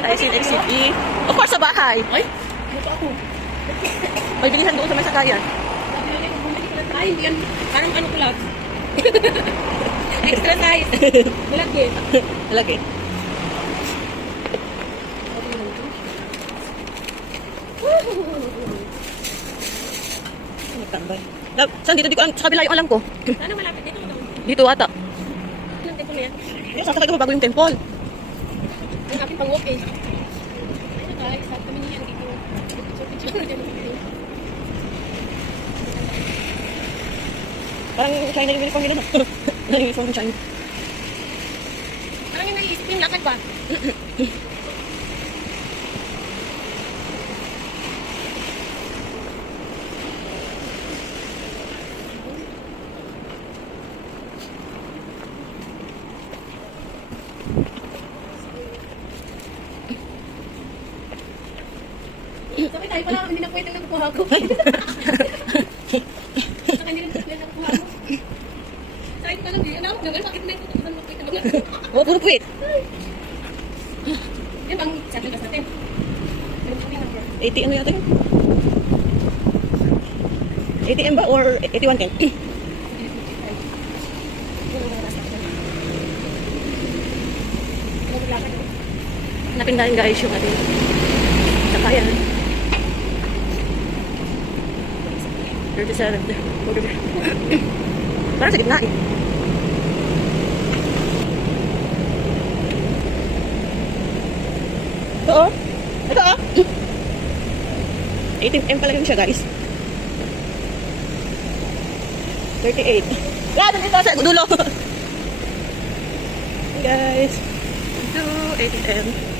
Tayo sa Exit E. Of course, sa bahay. Ay, ano pa ako? May bilihan doon sa may sakayan. Ay, hindi yan. Parang ano ko lang. Extra size. Malaki. Lagi. Tambay. Saan dito? Di ko, sa kabila yung alam ko. Sana malapit dito. Dito ata. Ilang tempo na yan? Sasakay ko bago yung temple. Ang aking pang-walk eh. Ayun guys, sabi kami niyan dito. Picture na dyan. Parang China yung uniform nila. Yung uniform ng China. Parang yung naiisip yung lakad ba? Sabi tayo pala, hindi na pwede lang kuha ko. Saka hindi na pwede lang kuha ko. Sabi ko lang, ano? Bakit na ito? Oh, puro puwit. Yan bang sabi ka sa atin? 80 ano yata yun? 80M ba or 8110? Hanapin natin guys yung ating sakayan. 37. Parang sa gitna eh. Ito oh. Ito oh. 18M pala yun siya guys. 38. Yan, dito sa dulo. Guys. Ito, 18M.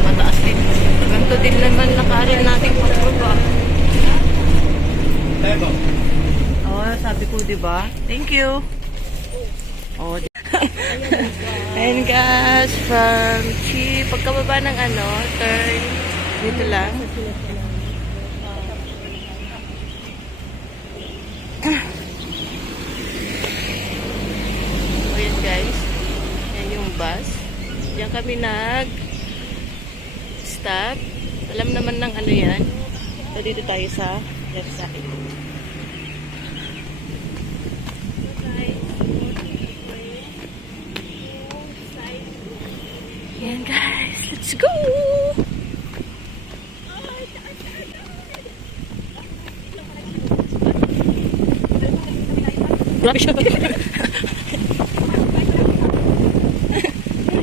Mataas din. Ganito din naman nakarin natin pagbaba. Oh, sabi ko, diba? Thank you. Oh, and guys, from Chi, pagkababa ng ano, turn, dito lang. Ayan guys, yan yung bus. Diyan kami nag-stop. Alam naman ng ano yan. So, dito tayo sa left side. Ayan guys, let's go! Grabe siya.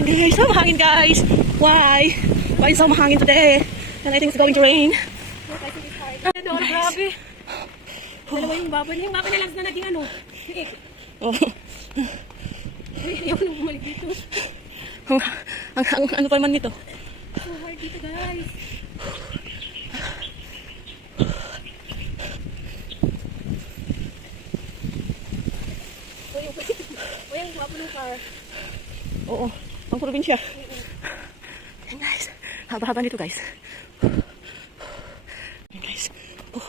Guys, so mahangin guys. Why? Why is so mahangin today? And I think it's going to rain. Ano, grabe. Dalawa yung baba niya. Bakit na lang na naging ano? Oh. Ayaw nang bumalik dito. Ang ano pa man nito? So hard dito guys. O yung hapon ng car. Oo, ang probinsya. Ayan guys, haba-haba nito guys. Ayan guys. Oh.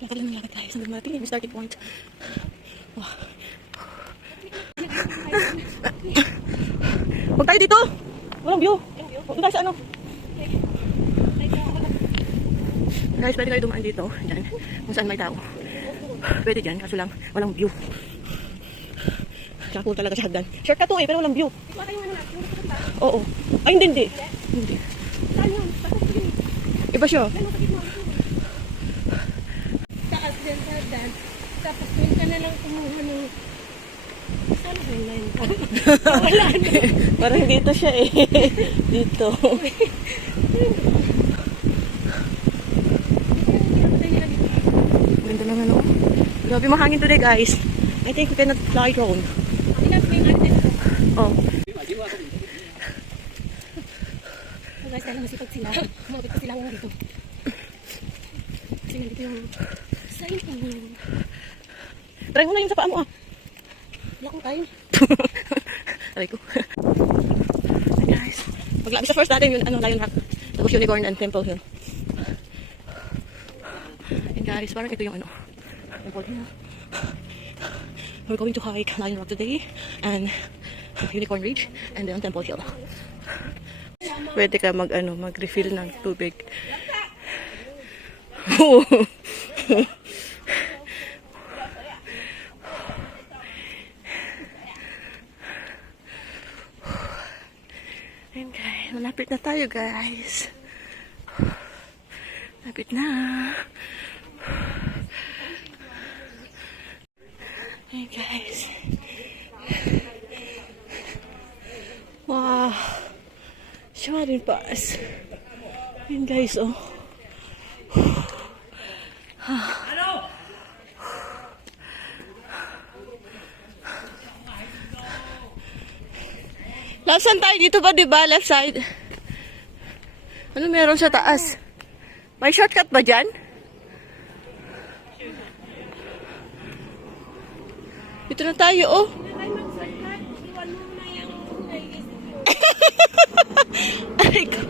Lakad lang ng lakad guys. Hanggang marating yung starting point. Wow. Huwag tayo dito. Walang view. Huwag tayo sa ano. Guys, pwede kayo dumaan dito. Yan. Kung saan may tao. Pwede dyan. Kaso lang, walang view. Tsaka po talaga sa hagdan. Short ka to eh, pero walang view. Oo. Ay, hindi. Hindi. pa siya. Ano sa gitna? Taas din sa hagdan. Tapos doon ka na lang kumuha ng... Saan ba yung line ka? Wala na. Parang dito siya eh. Dito. Ganda lang ano. Grabe mahangin today guys. I think we cannot fly drone. Oh. So guys, dahil masipag sila, kumapit pa sila hanggang dito. Kasi nandito yung sign po. Try mo na yung sa paa mo ah. Wala akong time. Aray ko. Hi guys. Maglabis sa first natin yung ano, Lion Rock. Tapos Unicorn and Temple Hill. And guys, parang ito yung ano. Temple Hill. We're going to hike Lion Rock today. And Unicorn Ridge. And then Temple Hill. Pwede ka mag-refill ng tubig. Ayan guys, malapit na tayo guys. Malapit na. Ayan guys. Wow. Sharing pass. Ayan guys, oh. Left side tayo dito ba, diba? Left side. Ano meron sa taas? May shortcut ba dyan? Dito na tayo, oh. Ay, ko.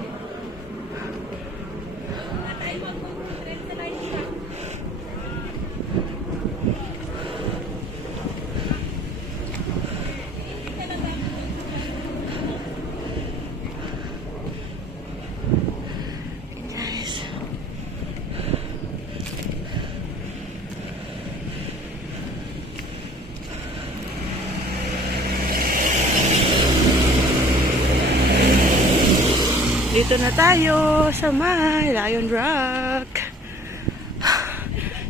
Dito na tayo sa may Lion Rock.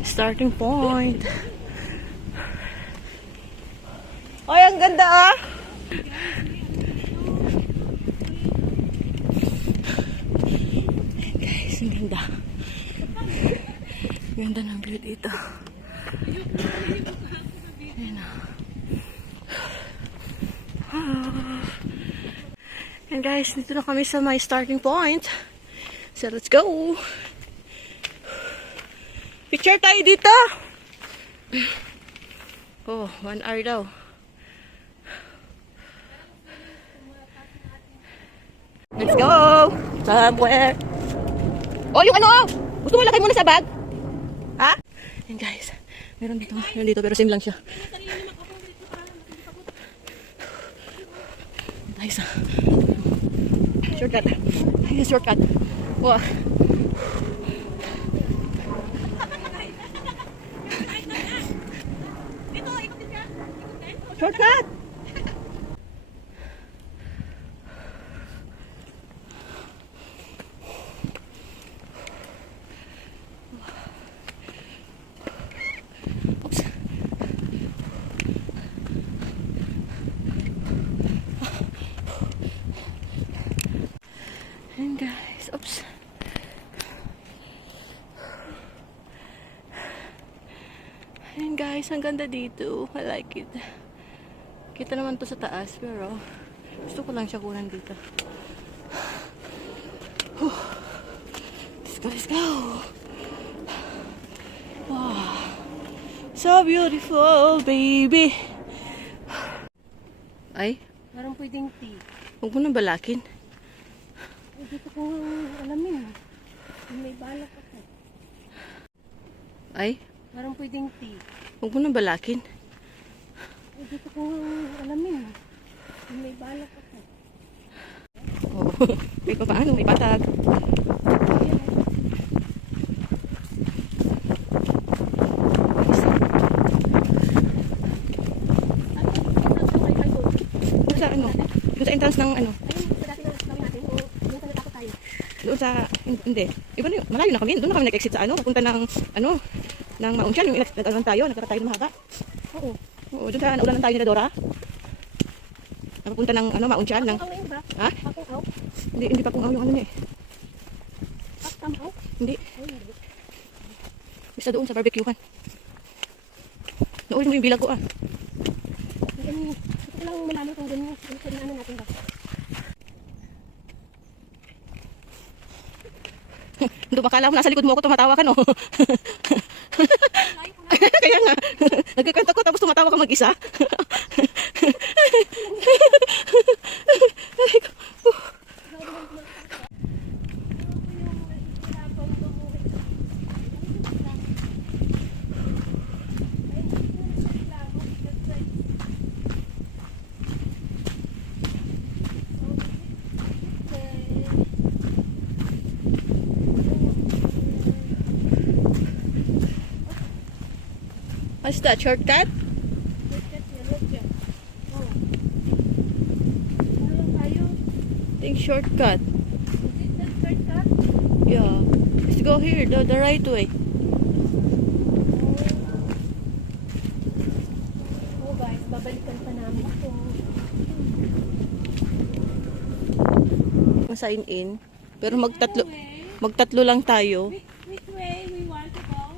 Starting point. Oy, ang ganda ah! Guys, ang ganda. Ganda ng view dito. Ayan ah. And guys, dito na kami sa my starting point. So, let's go! Picture tayo dito! Oh, 1 hour daw. Let's go! Somewhere! Oh, yung ano! Gusto mo lagay muna sa bag? Ha? And guys, meron dito pero same lang siya. Nice. Shortcut. Ayun, shortcut. Wow. Shortcut! Oops. And guys, oops. And guys, ang ganda dito. I like it. Kita naman to sa taas, pero gusto ko lang siya kunan dito. Let's go, let's go. Wow. So beautiful, baby. Ay, Parang pwedeng tea. huwag mo nang balakin. Hindi ko kung alamin. May balak ako. Ay, Parang pwedeng tea. huwag mo nang balakin. Hindi ko kung alamin. May balak ako. Oh, may paano, may batag. Sa ano? Doon sa entrance ng ano? Ayun, sa dati na gawin natin. Yung natakot tayo. Doon sa, hindi. Iba na yun. Malayo na kami. Doon na kami nag-exit sa ano. Papunta ng, ano, ng Maunsyan. Yung nag-alan tayo. Nagkata tayo ng mahaba. Oo. Oo, doon sa naulan tayo nila Dora. Napapunta ng, ano, Maunsyan. Ng, Papungaw na yun ba? ha? Papungaw? Hindi pa kung yung ano niya eh. Papungaw? Hindi. Ay, hindi. Basta doon sa barbecuehan. Naulit mo yung bilag ko ah. Ganyan. Ito ko lang malaman kung ganyan. Ano ko ano natin ba? Doon makala mo nasa likod mo ako tumatawa ka no. Kaya nga. Nagkikwento ko tapos tumatawa ka mag-isa. What's that, shortcut? I think shortcut. Yeah. Let's go here, the right way. Oh guys, babalikan pa namin ito. Sign in. Pero magtatlo lang tayo. Which way we want to go?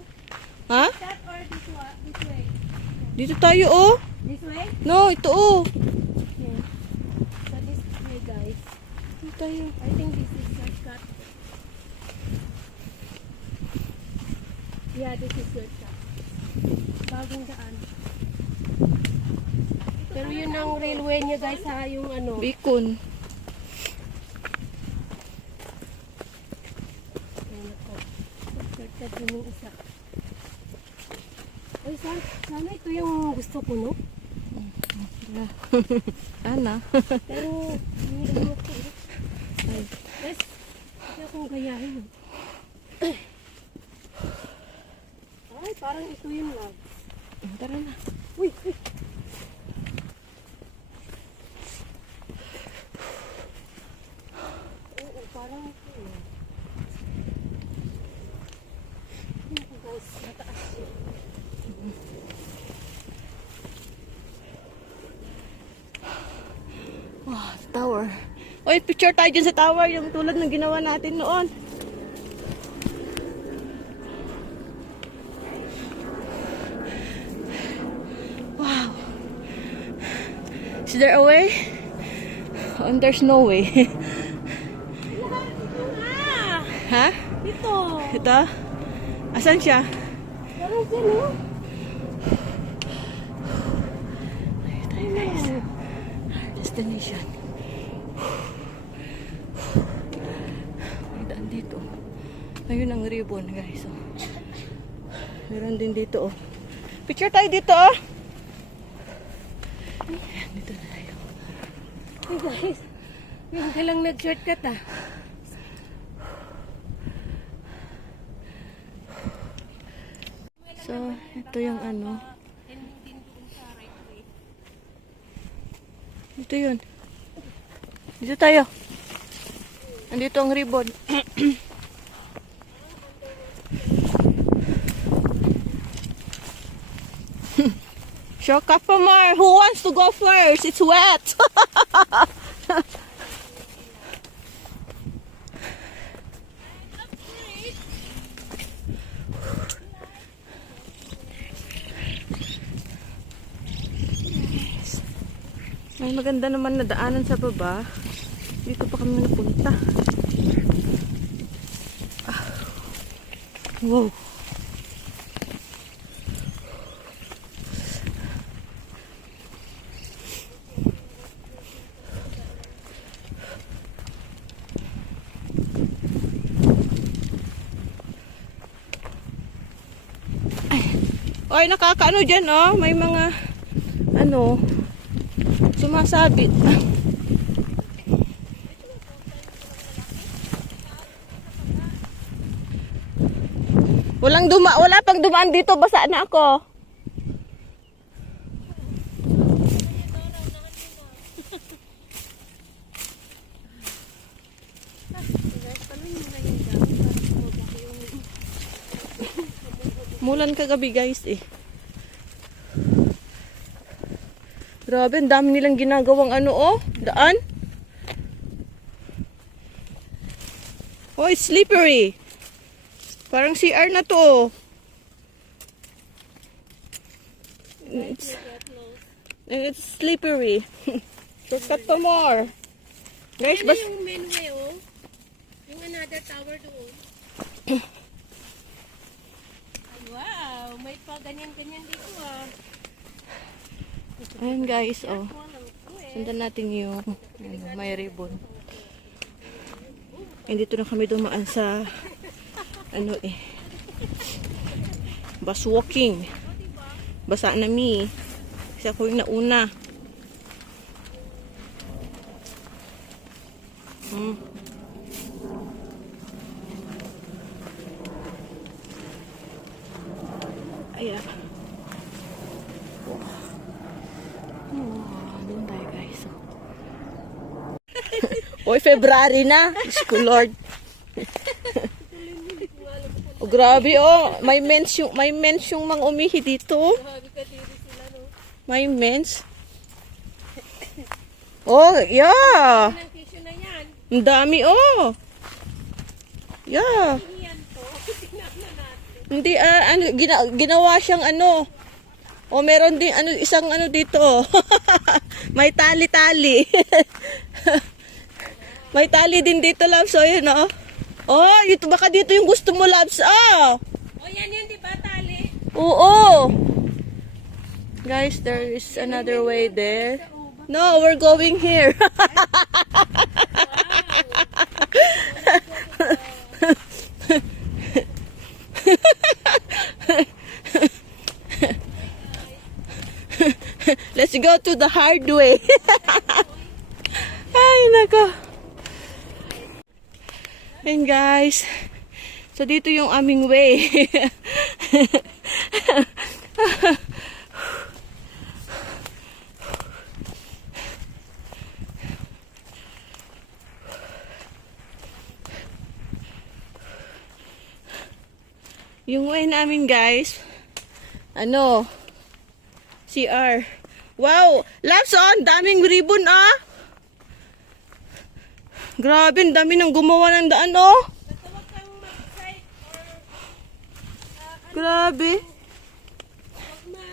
Ha? That or this way? Dito tayo oh. This way? No, ito oh. Okay. So this way guys. Dito tayo. I think this is shortcut. Yeah, this is shortcut. Bagong daan. Pero yun ang railway niya guys ha, yung ano. Bicon. Ayun ako. Shortcut yun yung isa. Ay, sana ito yung gusto ko, no? Ana. Pero, hindi mo ko. Guys, hindi akong gayahin. Ay, parang ito yung lag. Tara na. Uy, uy. Oo, parang ito yun. Ito guys, mataas yun. Wow, tower. Oy, picture tayo dyan sa tower. Yung tulad ng ginawa natin noon. Wow. Is there a way? Oh, there's no way. Ito nga! Ha? Ito! Ito? Asan siya? Parang dyan, no? Ayun tayo guys. Our destination. May daan dito. Ayun ang ribbon guys. Oh. Meron din dito oh. Picture tayo dito oh. Ayan, dito na tayo. Hey guys, yung ka lang nag-shortcut ah. So, ito yung ano. Dito yun. Dito tayo. Andito ang ribbon. Shock up for more. Who wants to go first? It's wet. May maganda naman na daanan sa baba. Dito pa kami napunta. Ah. Wow. Ay, nakakaano dyan, oh. May mga, ano, sumasabit. Wala pang dumaan dito, basa na ako. Mulan kagabi guys eh. Grabe, ang dami nilang ginagawang ano oh, daan. Oh, it's slippery. Parang CR na to. It's slippery. Shortcut to more. Guys, Ano yung Menway, oh? Yung another tower doon. Ay, wow, may pa ganyan-ganyan dito, ah. Ayan guys, oh. Walang ito, eh. Sundan natin yung may ribbon. And dito na kami dumaan sa ano eh. Bus walking. Basa na mi. Kasi ako yung nauna. Ayan. Doon tayo guys. Oy, February na. Diyos ko, Lord. Oh, grabe oh. May mens yung mga umihi dito. May mens. Oh, yeah. Ang tissue na yan. Ang dami oh. Yeah. Yan to. Tinakna natin. Hindi ano ginawa siyang ano. O meron din ano isang ano dito. May tali-tali. May tali din dito, Labs. So, yun, oh. Oh, ito baka dito yung gusto mo, Labs. Ah. O, yan yun, di ba, tali? Oo. Guys, there is another way there. No, we're going here. Let's go to the hard way. Ay, nako. And guys, so dito yung aming way. Yung way namin guys, ano, CR. Wow, Labs on, daming ribbon ah. Grabe, ang dami nang gumawa ng daan oh. Basta wag kang mag-site or Grabe. wag mag...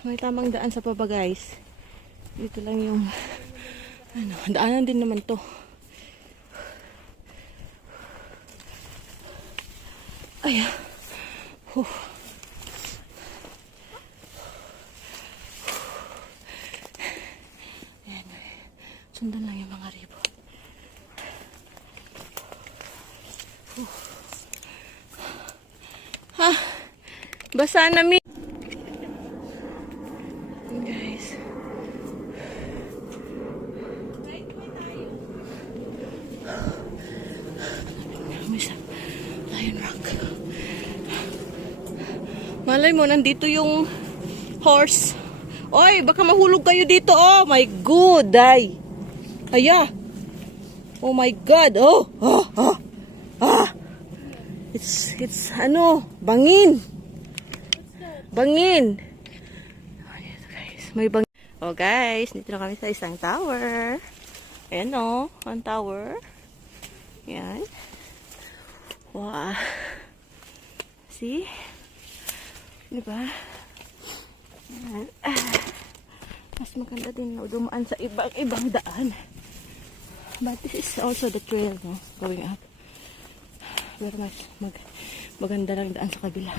May tamang daan sa baba guys. Dito lang yung ano, daanan din naman to. Ay. Ayan. Sundan lang yung mga ribbon. Ha? Basa na mi. Guys. May Lion Rock. Malay mo, nandito yung horse. Oy, baka mahulog kayo dito. Oh my god, ay. Aya. Oh my god. Oh. It's ano, bangin. Bangin. May bang. Oh guys, dito na kami sa isang tower. Ayan o, ang tower. Ayan. Wow. See? Diba? Ayan. Mas maganda din no, dumaan sa ibang daan. But this is also the trail, no? Going up. Pero mas maganda lang daan sa kabila.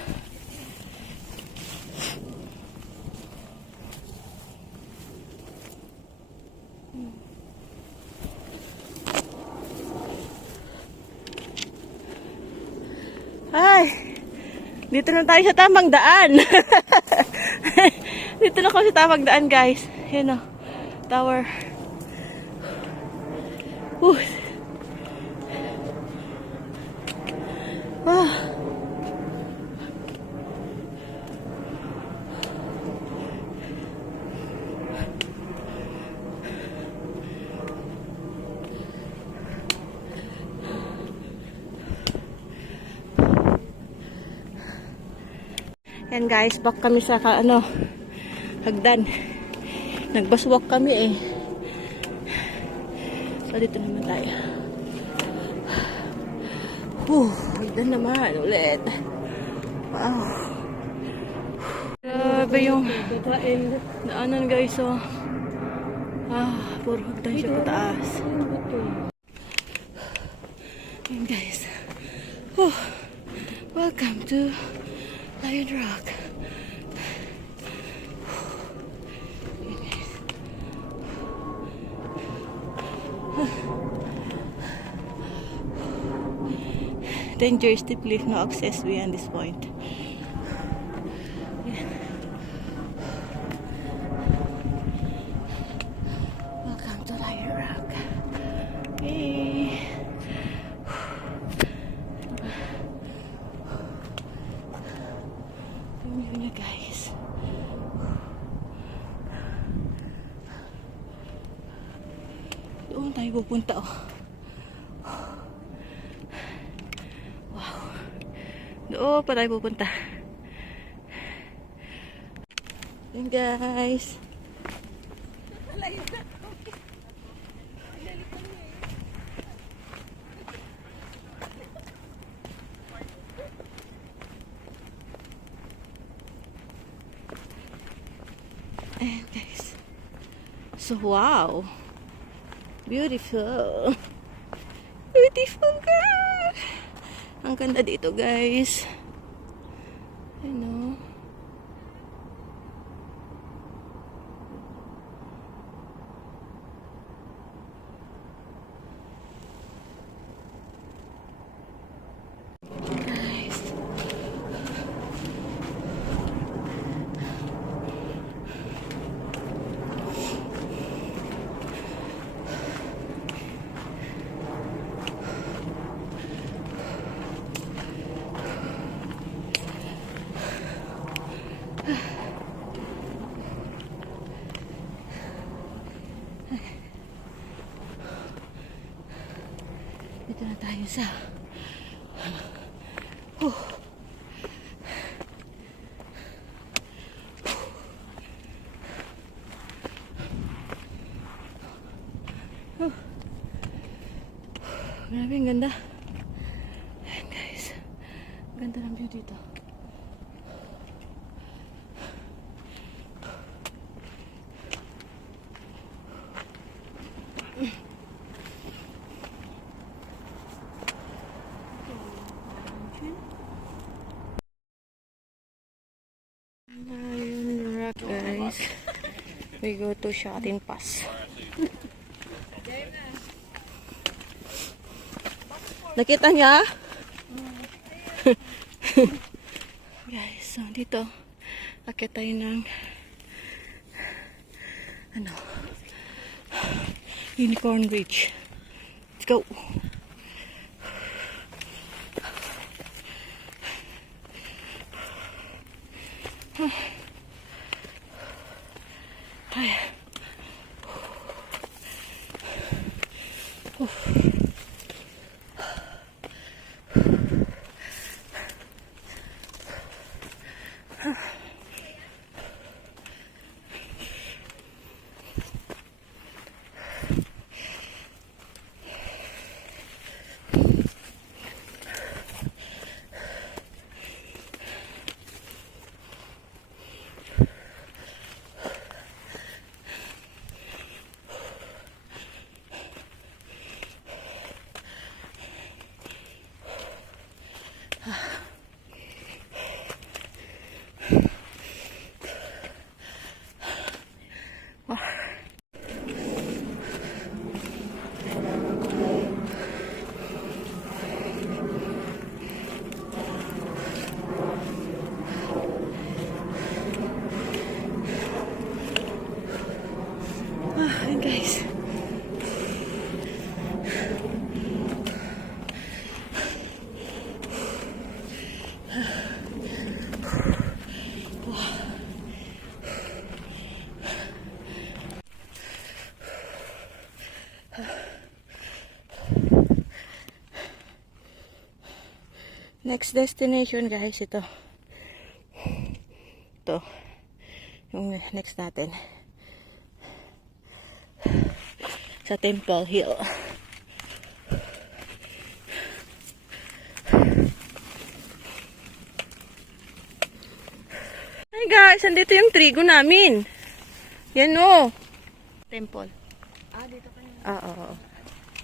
Ay, dito na tayo sa tamang daan. Dito na kami sa tamang daan, guys. Yan o, tower. Whew. Ah. Yan guys, back kami sa hagdan. Nagbaswak kami eh. So dito naman tayo. Hagdan naman ulit. Wow. Grabe yung daanan guys, oh. Puro hagdan siya pataas. Yan guys. Welcome to Lion Rock. Dangerous to please, no access beyond this point. Welcome to Lion Rock. Hey. Tingnan niyo guys. Doon tayo pupunta, oh. Doon pa tayo pupunta. Yan guys. Ayan guys. So wow. Beautiful. Beautiful girl. Ang ganda dito guys. Ano? Guys. Dito na tayo sa grabe, ang ganda. Ayan guys, ganda ng view dito. Lion Rock guys. We go to Shatin Pass. Nakita niya? Guys, so dito akit tayo ng Unicorn Ridge. Let's go. Ayun guys. Next destination guys, ito. Ito. Yung next natin. Sa Temple Hill. Hi guys, andito yung trigo namin. Yan o. Temple. Dito ka na. Oo.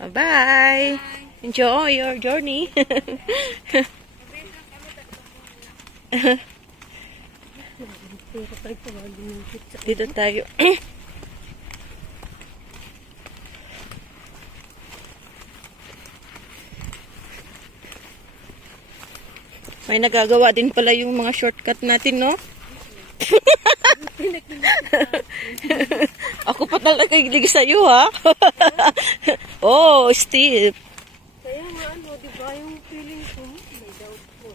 Bye-bye. Enjoy your journey. Dito tayo. May nagagawa din pala yung mga shortcut natin, no? Ako pa talaga kilig sa'yo, ha? Oh, Steve. Kaya nga di ba yung feeling ko, may doubt ko.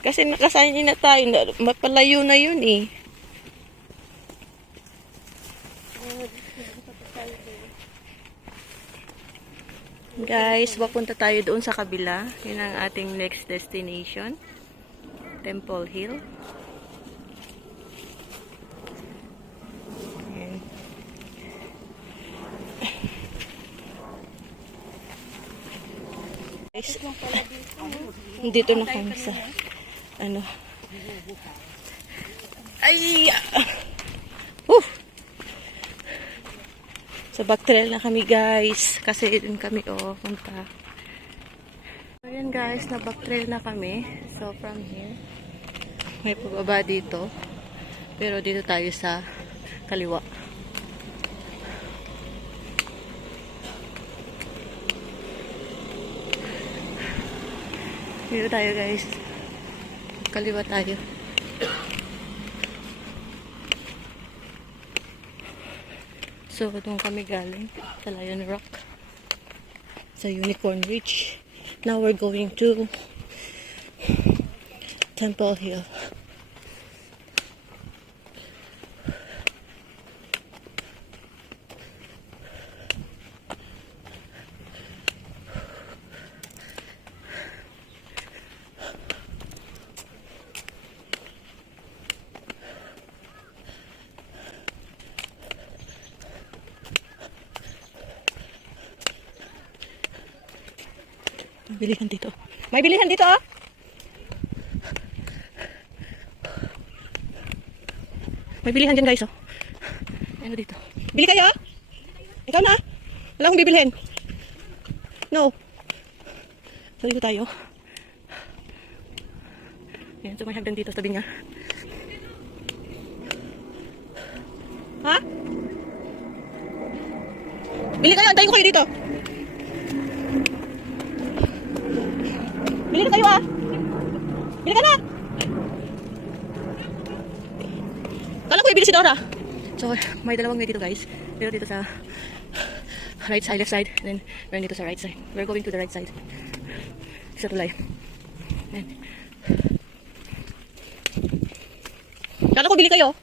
Kasi nakasanay na tayo. Mapalayo na yun, eh. Guys, papunta tayo doon sa kabila. Yun ang ating next destination. Temple Hill. Ayan. Guys, dito na kami sa ano. Ay! Sa backtrail na kami guys. Kasi dun kami punta. Ayan guys, na backtrail na kami. So from here, may pababa dito. Pero dito tayo sa kaliwa. Dito tayo guys. Kaliwa tayo. So, doon kami galing sa Lion Rock, sa Unicorn Ridge. Now we're going to Temple Hill. Bilihan dito. May bilihan dito, ah. May bilihan dyan, guys, oh. Ano dito? Bili kayo, ah. Ikaw na, ah. Wala akong bibilhin. No. So, dito tayo. Ayan, so may hagdan dito, sabi niya. Ha? Bili kayo, antayin ko kayo dito. Bili na kayo, ah. Bili ka na. Kala ko ibili si Dora. So, may dalawang way dito guys. Pero dito sa right side, left side. And then, meron dito sa right side. We're going to the right side. Sa tulay. Then, kala ko bili kayo.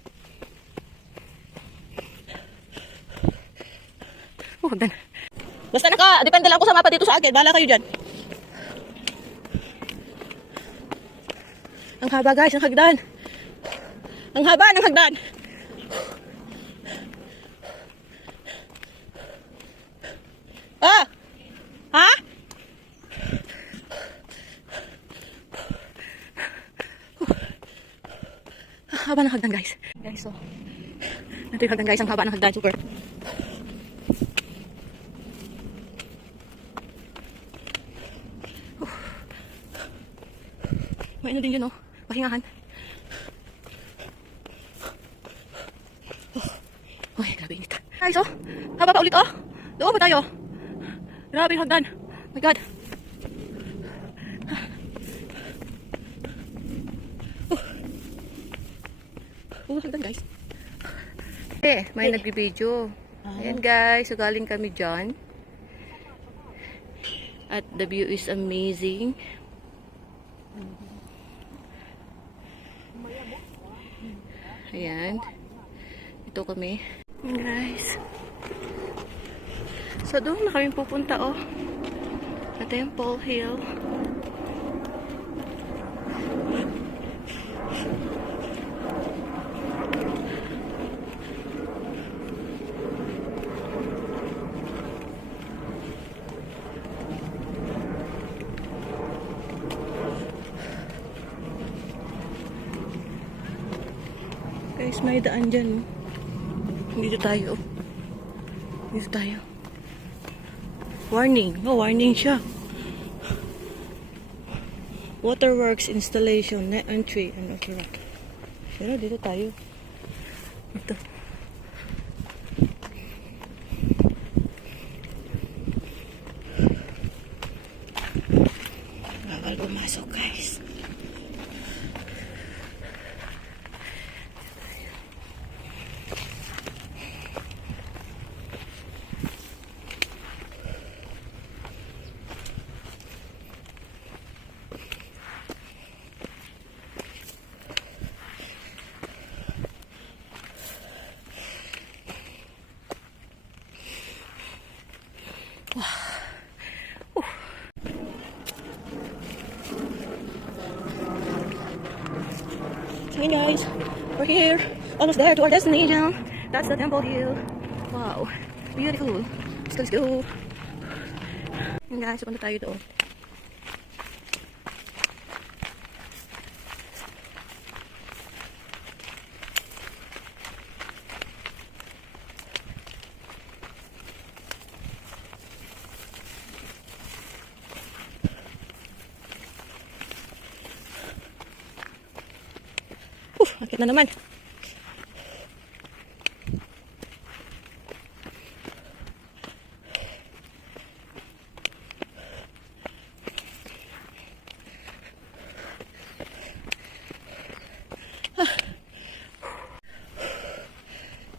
Hagdan. Basta depende lang ako sa mapa dito sa akin. Bahala kayo dyan. Ang haba guys, ang hagdan. Ang haba ng hagdan. Ah! Ha? Haba ng hagdan guys. Guys, so. Ito yung hagdan guys, ang haba ng hagdan. Super. May ano din yun, oh. Pahingahan. Uy, grabe init. Guys, oh. Haba pa ulit, oh. Doon pa tayo. Grabe yung hagdan. Oh my God. Hagdan, guys. May nagbibideo. Ayan, guys. So, galing kami dyan. At the view is amazing. Ayan. Ito kami. Guys. So, doon na kami pupunta, oh. Sa Temple Hill. may daan dyan. Dito tayo. Dito tayo. Warning. Oh, warning siya. Waterworks installation, net entry, and okay. Pero dito tayo. Ito. Bawal pumasok, guys. Hey guys, we're here, almost there to our destination. That's the Temple Hill. Wow, beautiful. So let's go. Hey guys, punta tayo doon. Akit na naman.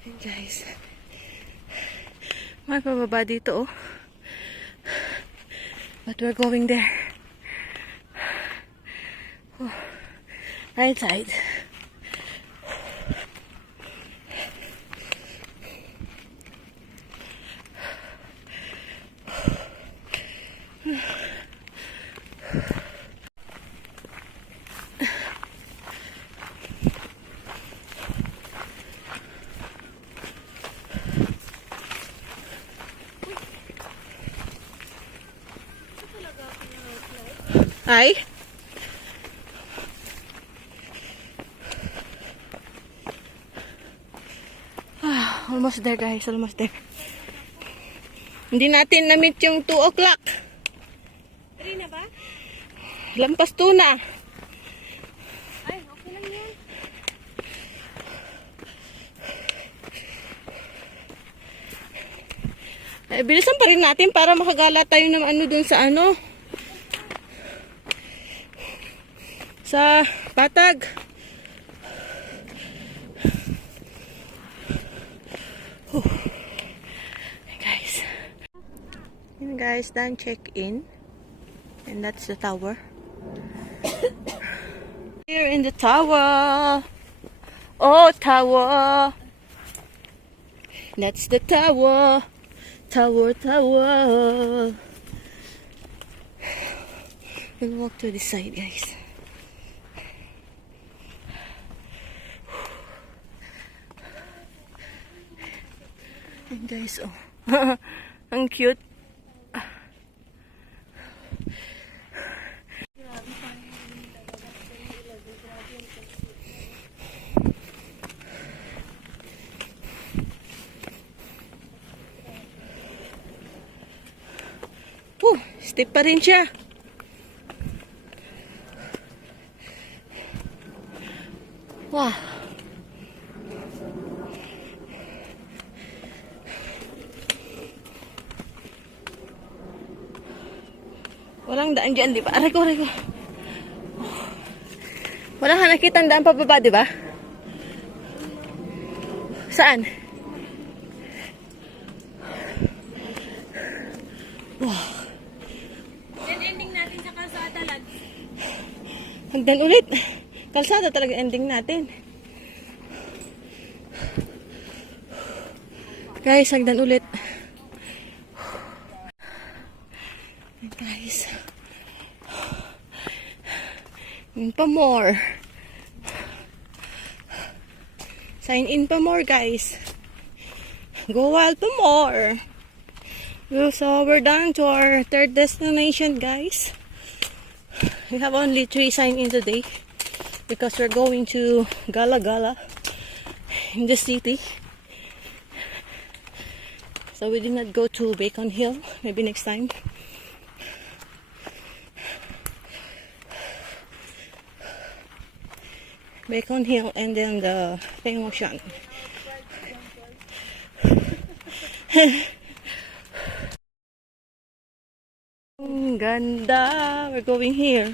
Hey guys. May pababa dito oh. But we're going there. Oh. Right side. Ay? Almost there guys, almost there. Hindi natin na-meet yung 2 o'clock. 3 na ba? Lampas 2 na. Ay, okay lang yan. Eh, bilisan pa rin natin para makagala tayo ng ano dun sa ano. Sa Patag. Hey guys. Yun guys, done check-in. And that's the tower. Here in the tower. Oh, tower. That's the tower. Tower, tower. We'll walk to this side, guys. And guys, oh. Ang cute. Step pa rin siya. Wow. Walang daan dyan, di ba? Aray ko, aray ko. Wala ka nakita ang daan pababa, di ba? Saan? Wow. Yan ending natin sa kalsada lang. Hagdan ulit. Kalsada talaga ending natin. Guys, hagdan ulit. Guys. Yun pa more. Sign in pa more, guys. Go wild pa more. So we're down to our third destination, guys. We have only 3 sign in today because we're going to Gala Gala. in the city. So we did not go to Bacon Hill. Maybe next time. Bacon Hill and then the Peng Ocean. Ang ganda. We're going here.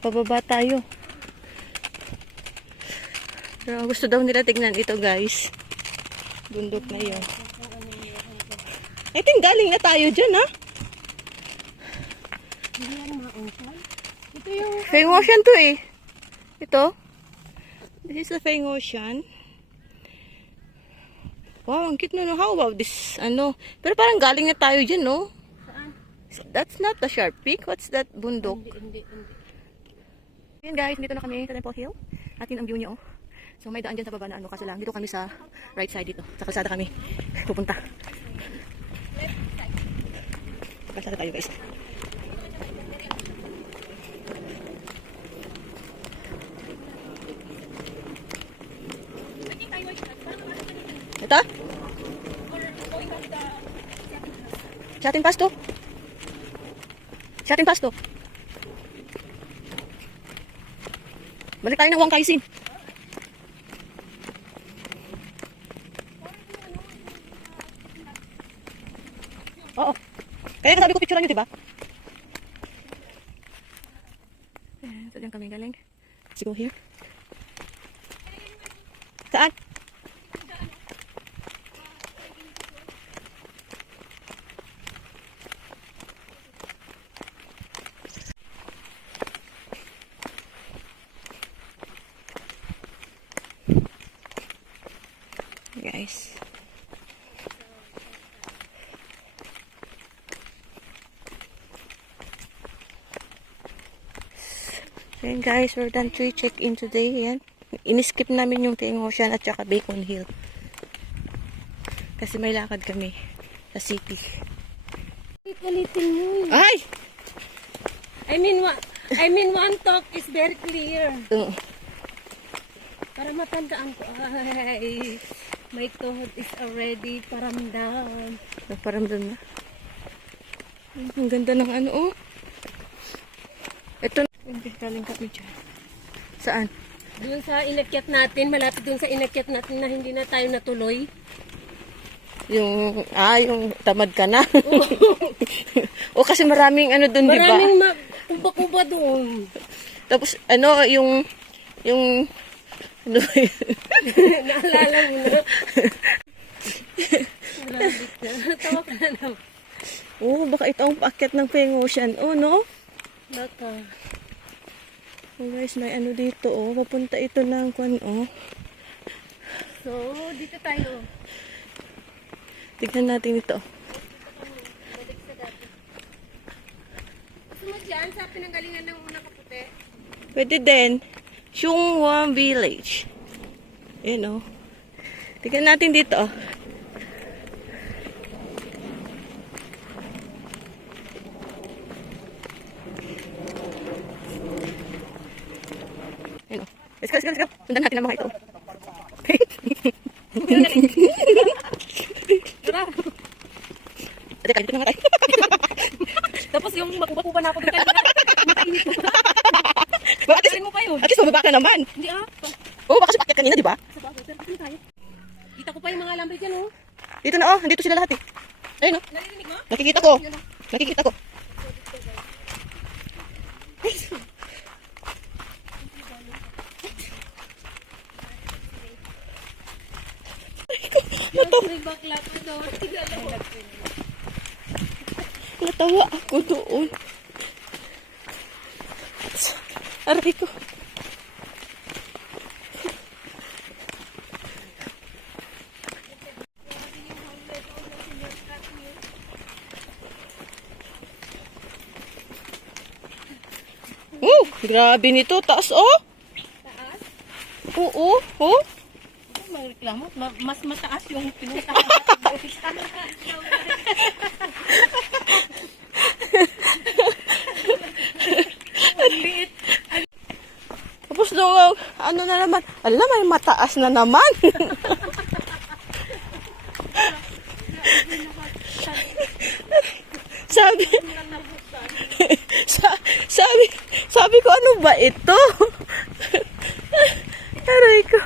Pababa tayo. Pero gusto daw nila tignan ito, guys. Bundok na yun. I think galing na tayo dyan, ha? Ito yung Feng Ocean to eh. Ito. This is the Feng Ocean. Wow, ang cute na, no? How about this? Ano? Pero parang galing na tayo dyan, no? saan? That's not the Sharp Peak. What's that bundok? Hindi. Ayan guys, dito na kami sa Temple Hill. Atin ang view niyo, oh. So may daan dyan sa baba na ano, kasi lang dito kami sa right side dito. Sa kalsada kami pupunta. Kalsada tayo guys. Ito? Sa atin pasto. Sa atin pasto. Balik tayo ng Wang Kaisin. Oo. Kaya sabi ko picturean nyo, diba? Ayan, so diyan kami galing. Let's go here. Saan? Guys. Ayan guys, we're done to check-in today. Ayan. In-skip namin yung Peng Ocean at saka Bacon Hill. Kasi may lakad kami sa city. Ulitin mo. Ay! I mean one talk is very clear. Para matandaan ko, ay, my thought is already paramdam. Nagparamdam na. Ang ganda ng ano, oh. Ito na. Galing kami dyan. Saan? Doon sa inakyat natin, malapit doon sa inakyat natin na hindi na tayo natuloy. Yung tamad ka na. O kasi maraming ano doon, di ba? Maraming kuba-kuba doon. Tapos, ano, yung, ano ba yun? Naalala mo na. Grabe ka. Tawa ka na naman. Oh, baka ito ang paakyat ng Peng Ocean. Oh, no? Baka. Oh, guys, may ano dito, oh. Papunta ito ng kwan, oh. So, dito tayo. Tignan natin ito. Balik sa dati. Gusto mo dyan sa pinanggalingan ng unang kaputi? Pwede din. Shungwa Village. Ayan, oh. Tignan natin dito, oh. Ayan, oh. Let's go. Sundan natin ang mga ito. Teka, dito na nga tayo. Tapos yung makuba-kuba na ako doon kanina. Makainit mo. Bakit? Mo pa yun. At least mababa ka naman. Hindi ah. Oo, baka siya kanina, di ba? Sa bagay, pero dito tayo. Kita ko pa yung mga lambre dyan oh. Dito na, oh. Nandito sila lahat, eh. Ayun, oh. Naririnig mo? Nakikita ko. Nakikita ko. May bakla pa doon. Natawa ako doon. Aray ko. Grabe nito. Taas, oh. Taas? Oo, oh. May reklamo. Mas mataas yung pinuntahan natin. Ang liit. Tapos nung Ano na naman? Alam, may mataas na naman. sabi, sabi ko, ano ba ito? Aray ko.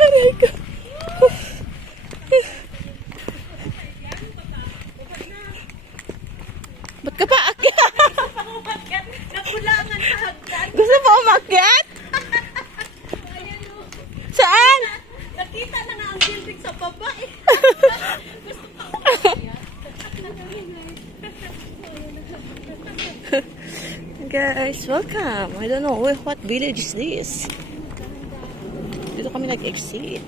Aray ko. Ba't ka pa akyat? Nakulangan sa hagdan. Gusto mo umakyat? Saan? Nakita na nga ang building sa baba eh. Guys, welcome. I don't know what village is this. Dito kami nag-exit.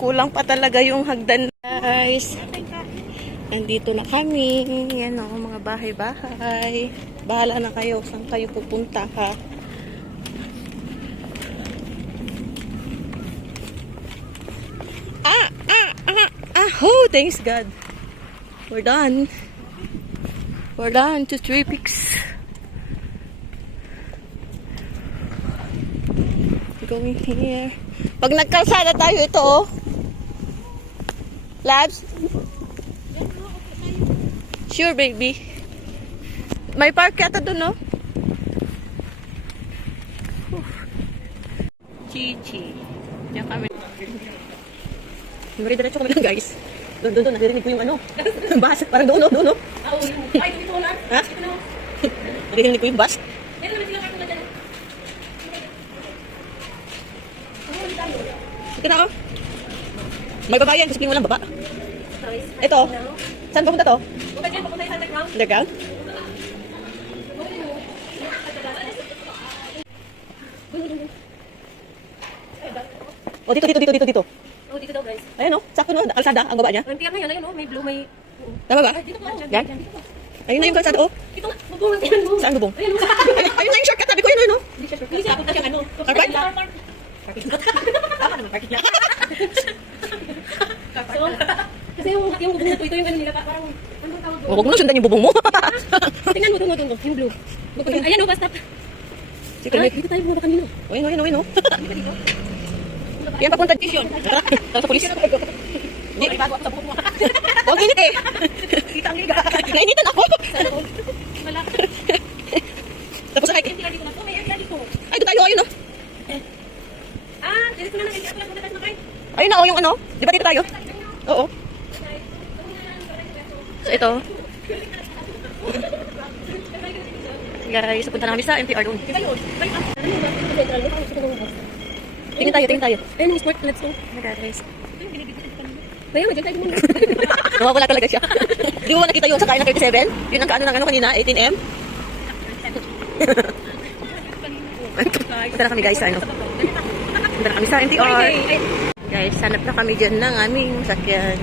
Kulang pa talaga yung hagdan, guys. Nandito na kami. Yan o, mga bahay-bahay. Bahala na kayo. Saan kayo pupunta, ha? Oh, thanks God. We're done. We're done to 3 peaks. Going here. Pag nagkalsada tayo, ito oh. Labs? Sure, baby. May park yata dun, no? Chichi. Yan kami. Diretso kami lang, guys. Doon, naririnig ko yung ano. Bus. Parang doon, no? Ay, dito na. Ha? Naririnig ko yung bus. Yan naman sila ako na dyan. Ito na, oh. May baba yan, kasi walang baba. Ito. Saan pupunta to? Huwag ka dyan, papunta yung underground. Underground? Oh, dito. Oh, dito daw guys. Ayan, oh. Sakto, no? Kalsada, ang baba niya. Ang pier na yun, ayun oh, may blue, may... Tama ba? Ay, dito pa. Yan? Ayun na yung kalsada, oh. Dito nga, bubungan yan mo. Saan bubong? Ayun oh. Ayun na yung shortcut, sabi ko yun, no? Hindi siya shortcut. Hindi siya, punta siyang ano. Car park? Tama naman, parking lang. So, kasi yung bubong na ito yung ano nila, parang, ano bang tawag doon? Huwag mo na sundan yung bubong mo. Tingnan mo, doon, yung blue. Ayan oh, basta. Sige, may... Dito tayo bumaba kanino. Ayun, oh. Yan, papunta station. Tara sa polis. Hindi, bago ako sa buhok mo. Huwag init eh. Kita ang liga. Nainitan ako. Wala. Tapos sakay. Dito na po, may area dito. Ay, doon tayo, ayun, oh. Dito na lang, dito lang punta tayo na kayo. Ayun na, oh, yung ano. Di ba dito tayo? Oo. So, ito. Guys, punta na kami sa MTR doon. Kita yun. Tingin tayo. Ayun yung sport, let's go. Guys. Kaya mo, dyan tayo muna. Nawawala talaga siya. Di mo ba nakita yun sa kain ng 37? Yun ang kaano ng ano kanina, 18M? Punta na kami guys sa ano. Punta na kami sa MTR. Guys, hanap na kami dyan ng aming sakyan.